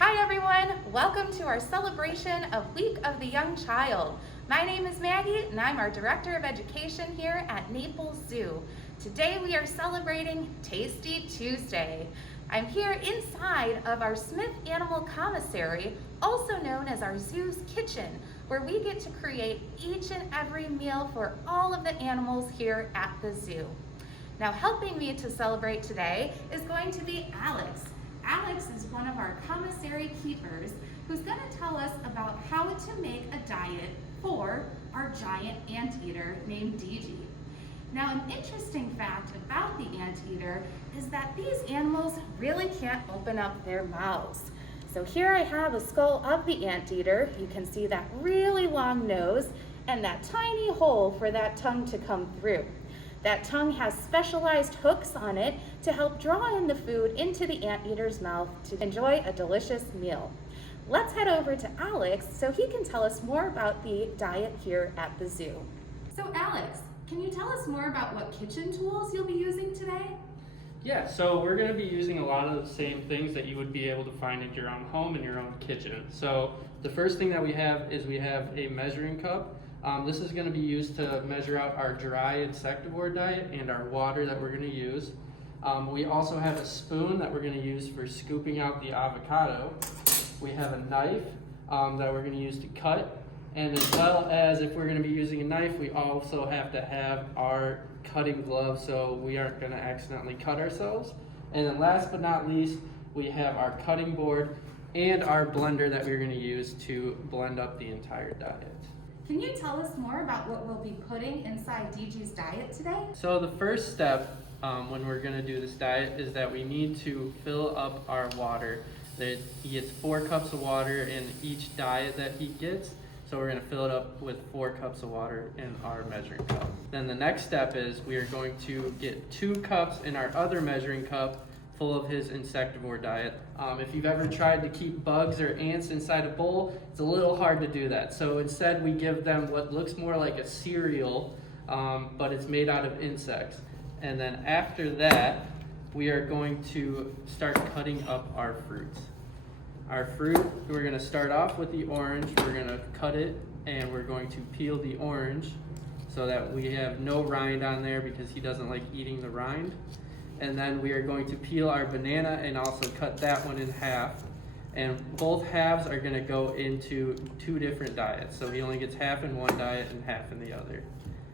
Hi everyone, welcome to our celebration of Week of the Young Child. My name is Maggie and I'm our Director of Education here at Naples Zoo. Today we are celebrating Tasty Tuesday. I'm here inside of our Smith Animal Commissary, also known as our zoo's kitchen, where we get to create each and every meal for all of the animals here at the zoo. Now helping me to celebrate today is going to be Alex. Alex is one of our commissary keepers who's going to tell us about how to make a diet for our giant anteater named Dee Gee. Now, an interesting fact about the anteater is that these animals really can't open up their mouths. So here I have a skull of the anteater. You can see that really long nose and that tiny hole for that tongue to come through. That tongue has specialized hooks on it to help draw in the food into the anteater's mouth to enjoy a delicious meal. Let's head over to Alex so he can tell us more about the diet here at the zoo. So Alex, can you tell us more about what kitchen tools you'll be using today? Yeah, so we're going to be using a lot of the same things that you would be able to find in your own home and your own kitchen. So the first thing that we have is we have a measuring cup. This is going to be used to measure out our dry insectivore diet and our water that we're going to use. We also have a spoon that we're going to use for scooping out the avocado. We have a knife that we're going to use to cut. And as well as if we're going to be using a knife, we also have to have our cutting gloves so we aren't going to accidentally cut ourselves. And then last but not least, we have our cutting board and our blender that we're going to use to blend up the entire diet. Can you tell us more about what we'll be putting inside Dee Gee's diet today? So the first step when we're going to do this diet is that we need to fill up our water. He gets 4 cups of water in each diet that he gets. So we're going to fill it up with 4 cups of water in our measuring cup. Then the next step is we are going to get 2 cups in our other measuring cup full of his insectivore diet. If you've ever tried to keep bugs or ants inside a bowl, it's a little hard to do that. So instead we give them what looks more like a cereal, but it's made out of insects. And then after that, we are going to start cutting up our fruits. Our fruit, we're going to start off with the orange. We're going to cut it and we're going to peel the orange so that we have no rind on there because he doesn't like eating the rind. And then we are going to peel our banana and also cut that one in half. And both halves are going to go into 2 different diets. So he only gets half in one diet and half in the other.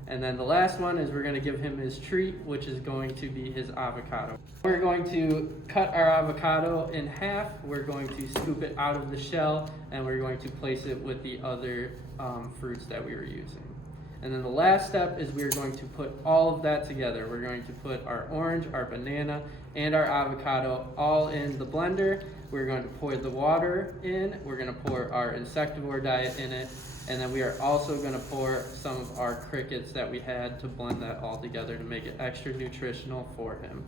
And then the last one is we're going to give him his treat, which is going to be his avocado. We're going to cut our avocado in half. We're going to scoop it out of the shell and we're going to place it with the other fruits that we were using. And then the last step is we're going to put all of that together. We're going to put our orange, our banana, and our avocado all in the blender. We're going to pour the water in. We're going to pour our insectivore diet in it. And then we are also going to pour some of our crickets that we had to blend that all together to make it extra nutritional for him.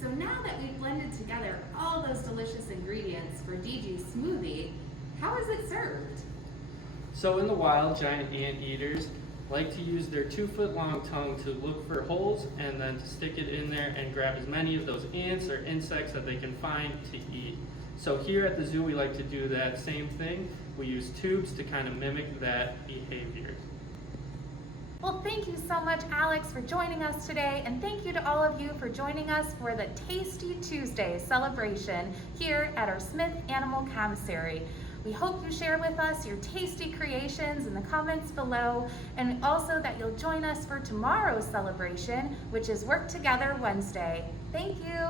So now that we've blended together all those delicious ingredients for Dee Gee's smoothie, how is it served? So in the wild, giant anteaters like to use their 2-foot-long tongue to look for holes and then to stick it in there and grab as many of those ants or insects that they can find to eat. So here at the zoo, we like to do that same thing. We use tubes to kind of mimic that behavior. Well, thank you so much, Alex, for joining us today, and thank you to all of you for joining us for the Tasty Tuesday celebration here at our Smith Animal Commissary. We hope you share with us your tasty creations in the comments below, and also that you'll join us for tomorrow's celebration, which is Work Together Wednesday. Thank you.